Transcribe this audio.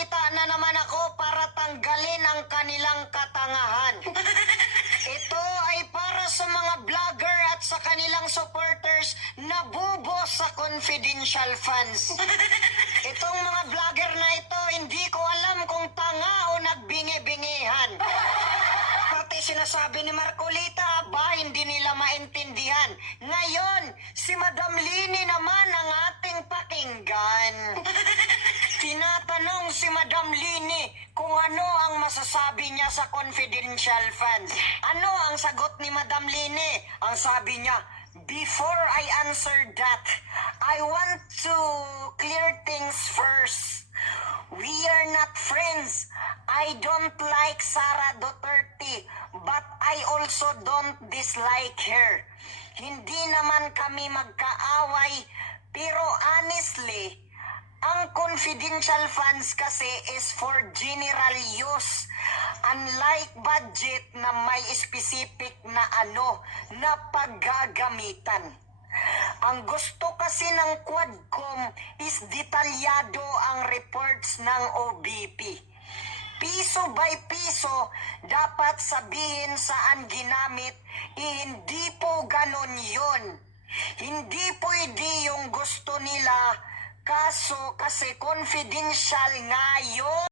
Nagsasalita na naman ako para tanggalin ang kanilang katangahan. Ito ay para sa mga vlogger at sa kanilang supporters na bubo sa confidential funds. Itong mga vlogger na ito, hindi ko alam kung tanga o nagbingi-bingihan. Pati sinasabi ni Marcolita, hindi nila maintindihan. Ngayon, si Madam Lini naman ang ating pakinggan. Tinatanong si Madam Lini kung ano ang masasabi niya sa confidential funds. Ano ang sagot ni Madam Lini? Ang sabi niya, before I answer that, I want to clear things first. We are not friends. I don't like Sara Duterte, but I also don't dislike her. Hindi naman kami magkaaway, pero honestly, ang confidential funds kasi is for general use. Unlike budget na may specific na na paggagamitan. Ang gusto kasi ng Quadcom is detalyado ang reports ng OBP. Piso by piso, dapat sabihin saan ginamit, hindi po ganon yun. Hindi pwede yung gusto nila, kaso kasi confidential nga yun.